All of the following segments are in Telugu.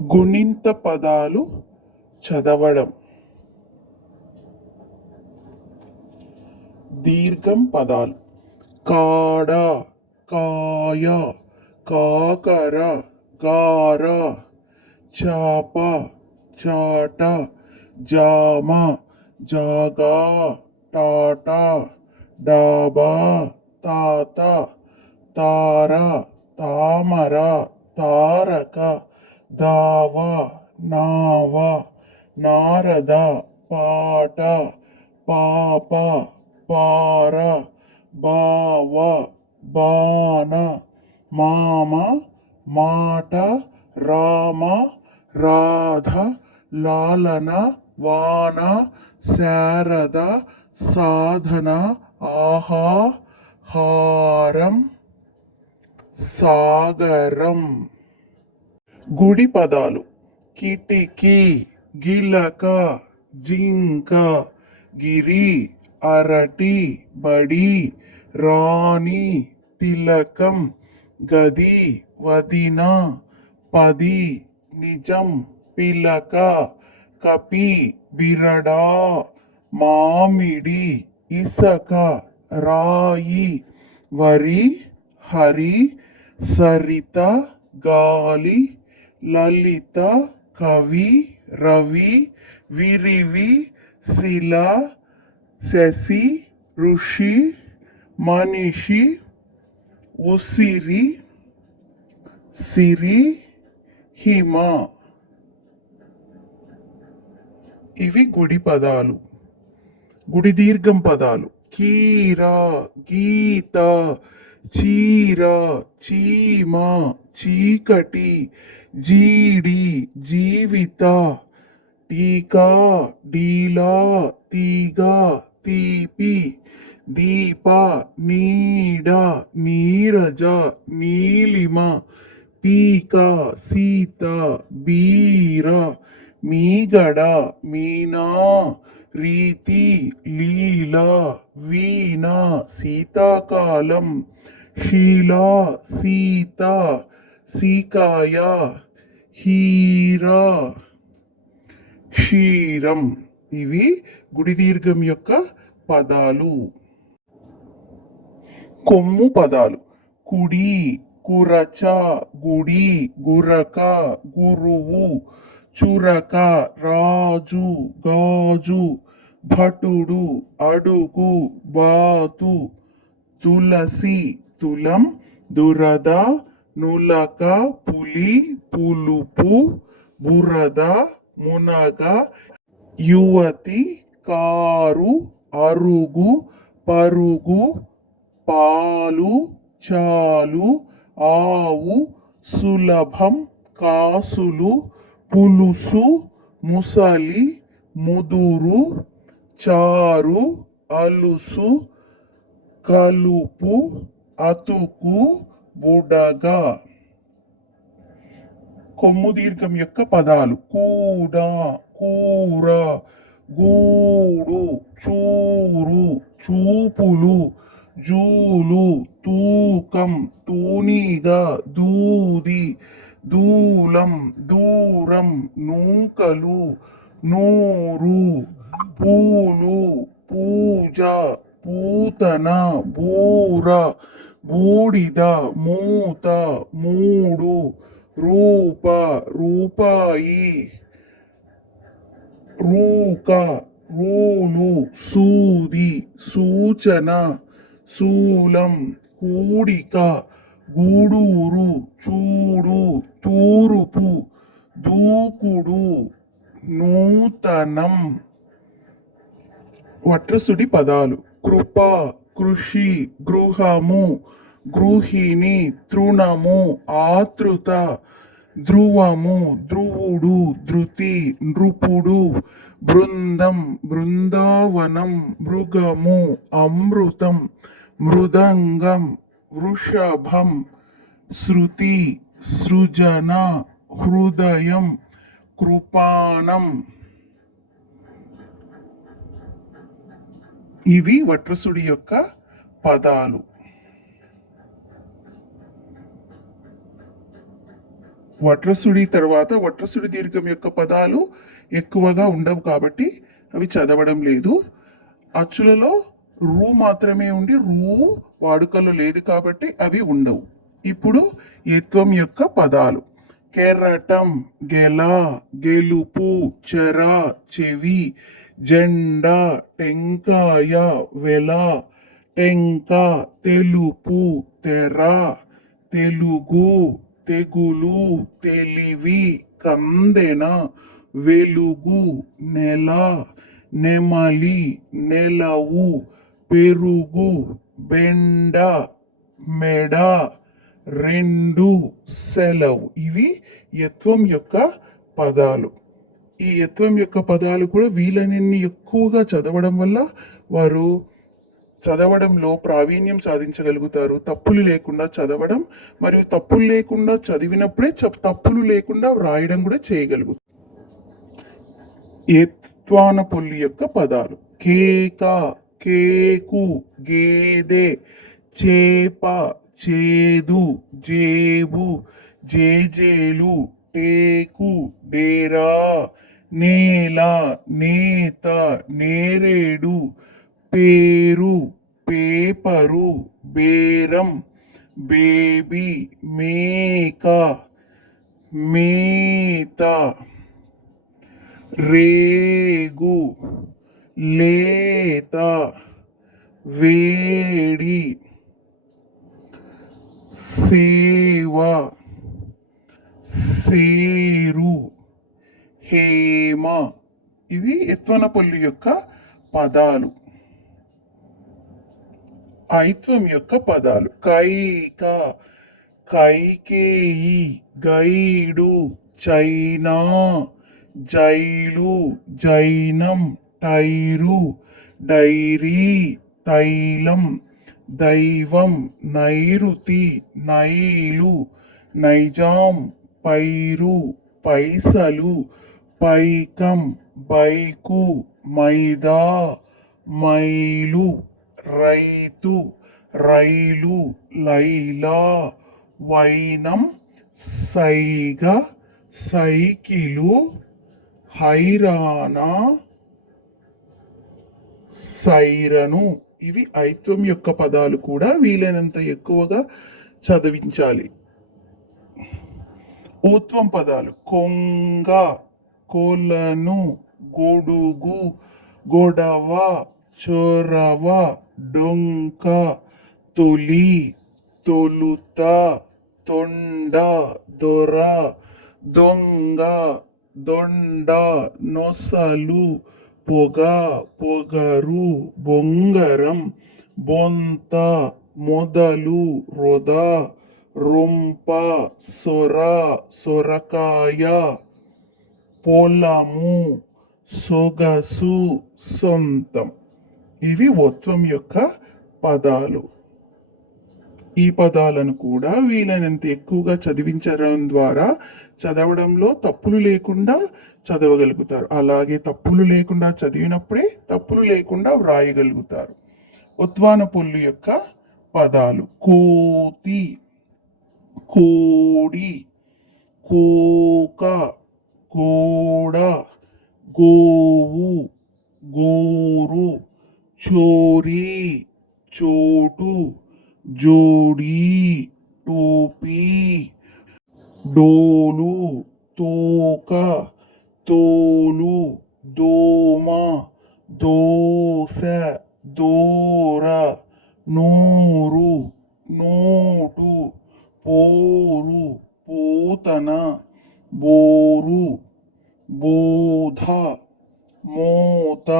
గుణింత పదాలు చదవడం. దీర్ఘం పదాలు: కాడ, కాయ, కాకర, గార, చాప, చాట, జామ, జాగా, టాటా, డాబా, తాత, తార, తామర, తారక, దావ, నావ, నారద, పాట, పాప, పార, బావ, బాణ, మామ, మాట, రామ, రాధ, లాలన, వాన, శారద, సాధన, ఆహా, హారం, సాగరం. గుడి పదాలు: కిటికీ, గిలక, జింక, గిరి, అరటి, బడి, రాణి, తిలకం, గది, వదిన, పది, నిజం, పిలక, కపి, బిరడా, మామిడి, ఇసక, రాయి, వరి, హరి, సరిత, గాలి, లలిత, కవి, రవి, విరివి, శిల, శశి, ఋషి, మనిషి, ఉసిరి, సిరి, హిమ. ఇవి గుడి పదాలు. గుడి దీర్ఘం పదాలు: కీర, గీత, చీర, చీమ, చీకటి, జీడి, జీవిత, టీకా, డీలా, తీగ, తీపి, దీప, నీడ, నీరజ, నీలిమ, పీక, సీత, బీర, మీగడ, మీనా, రీతి, లీల, వీణ, శీతాకాలం, శీల, సీత, సీకాయ, హీర, క్షీరం. ఇవి గుడి దీర్ఘం యొక్క పదాలు. కొమ్ము పదాలు: కుడి, కురచ, గుడి, గురక, గురువు, చురక, రాజు, గాజు, భటుడు, అడుగు, బాతు, తులసి, తులం, దురద, నులక, పులి, పులుపు, బురద, మునగ, యువతి, కారు, అరుగు, పరుగు, పాలు, చాలు, ఆవు, సులభం, కాసులు, పులుసు, ముసలి, ముదురు, చారు, అలుసు, కలుపు, అతుకు, బుడగ. కొమ్ము దీర్ఘం యొక్క పదాలు: కూడ, కూర, గూడు, చూరు, చూపులు, జూలు, తూకం, తూనీగ, దూది, దూలం, దూరం, నూకలు, నూరు, పూలు, పూజ, పూతన, బూర, బూడిద, మూత, మూడు, రూప, రూపాయి, రూక, రూలు, సూది, సూచన, శూలం, కూడిక, గూడూరు, చూడు, తూరుపు, దూకుడు, నూతనం. వట్రసుడి పదాలు: కృప, కృషి, గృహము, గృహిణి, తృణము, ఆతృత, ధ్రువము, ధ్రువుడు, ధృతి, నృపుడు, బృందం, బృందావనం, మృగము, అమృతం, మృదంగం, వృషభం, శృతి, సృజన, హృదయం, కృపాణం. ఇవి వట్రసుడి యొక్క పదాలు. వట్రసుడి తర్వాత వట్రసుడి దీర్ఘం యొక్క పదాలు ఎక్కువగా ఉండవు కాబట్టి అవి చదవడం లేదు. అచ్చులలో రూ మాత్రమే ఉండి రూ వాడుకలో లేదు కాబట్టి అవి ఉండవు. ఇప్పుడు ఏత్వం యొక్క పదాలు: కెరటం, గెల, గెలుపు, చెర, చెవి, జెండా, టెంకాయ, వెల, టెంక, తెలుపు, తెర, తెలుగు, తెగులు, తెలివి, కందెన, వెలుగు, నెల, నెమలి, నెలవు, పెరుగు, బెండ, మెడ, రెండు, సెలవు. ఇవి యత్వం యొక్క పదాలు. ఈ యత్వం యొక్క పదాలు కూడా వీలైనన్ని ఎక్కువగా చదవడం వల్ల వారు చదవడంలో ప్రావీణ్యం సాధించగలుగుతారు. తప్పులు లేకుండా చదవడం మరియు తప్పులు లేకుండా చదివినప్పుడే తప్పులు లేకుండా వ్రాయడం కూడా చేయగలుగుతారు. ఏత్వాన పొల్లి యొక్క పదాలు: కేక, కేకు, గేదె, చేప, చేదు, జేబు, జేజేలు, టేకు, డేరా, నేల, నేత, నేరేడు, పేరు, పేపరు, బేరం, బేబీ, మేక, మేత, రేగు, లేత, వేడి, సేవ, సేరు, హేమ. ఇవి యత్వనపల్లి యొక్క పదాలు. ఐత్వం యొక్క పదాలు: Kaika, Kaikeyi, guide, China, jail, జైనం, టైరు, డైరీ, తైలం, దైవం, నైరుతి, నైలు, నైజాం, పైరు, పైసలు, పైకం, బైకు, మైదా, మైలు, రైతు, రైలు, లైలా, వైనం, సైగ, సైకిలు, హైరానా, సైరను. ఇవి ఐత్వం యొక్క పదాలు కూడా వీలైనంత ఎక్కువగా చదివించాలి. ఊత్వం పదాలు: కొంగ, కొలను, గొడుగు, గొడవ, చొరవ, డొంక, తొలి, తొలుత, తొండ, దొర, దొంగ, దొండ, నొసలు, పొగ, పొగరు, బొంగరం, బొంత, మొదలు, రొద, రొంప, సొర, సొరకాయ, పొలము, సొగసు, సొంతం. ఇవి ఓత్వం యొక్క పదాలు. ఈ పదాలను కూడా వీలైనంత ఎక్కువగా చదివించడం ద్వారా చదవడంలో తప్పులు లేకుండా చదవగలుగుతారు. అలాగే తప్పులు లేకుండా చదివినప్పుడే తప్పులు లేకుండా వ్రాయగలుగుతారు. ఉత్వాన పొల్లు యొక్క పదాలు: కోతి, కోడి, కోక, కోడ, గోవు, గోరు, చోరీ, చోటు, జోడీ, టోపీ, డోలు, తోక, తోలు, దోమ, దోస, దోర, నోరు, నోటు, పోరు, పోతన, బోరు, బోధ, మోత,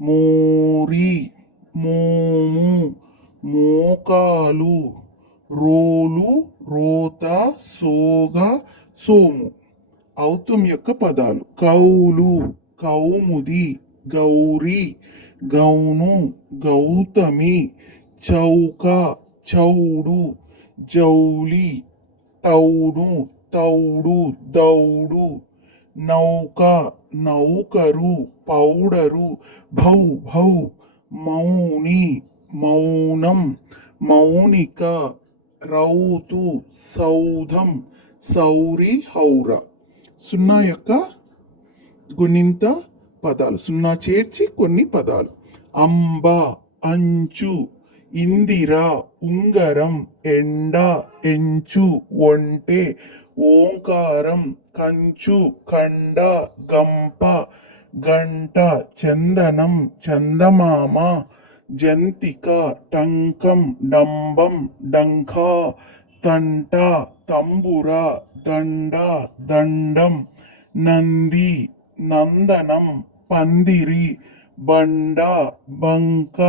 మోరి, మోము, మోకాలు, రోలు, రోత, సోగ, సోము. ఔత్వం యొక్క పదాలు: కౌలు, కౌముది, గౌరీ, గౌను, గౌతమి, చౌక, చౌడు, జౌలి, టౌను, తౌడు, దౌడు, నౌక, నౌకరు, పౌడరు, భౌ భౌ, మౌని, మౌనం, మౌనిక, రౌతు, సౌధం, సౌరి హౌర. సున్నా యొక్క గుణింత పదాలు, సున్నా చేర్చి కొన్ని పదాలు. అంబ, అంచు, ఇందిర, ఉంగరం, ఎండ, ఎంచు, ఒంటె, ఓంకారం, కంచు, కండ, గంప, గంట, చందనం, చందమామ, జంతిక, టంకం, డంబం, డంఖ, తంట, తంబుర, దండ, దండం, నంది, నందనం, పందిరి, బండ, బంక,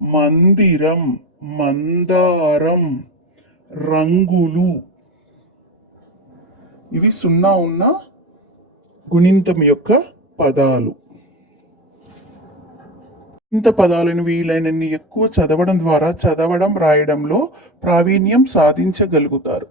మందిరం, మందారం, రంగులు. ఇవి సున్నా ఉన్న గుణింతం యొక్క పదాలు. ఇంత పదాలను వీలైనన్ని ఎక్కువ చదవడం ద్వారా చదవడం రాయడంలో ప్రావీణ్యం సాధించగలుగుతారు.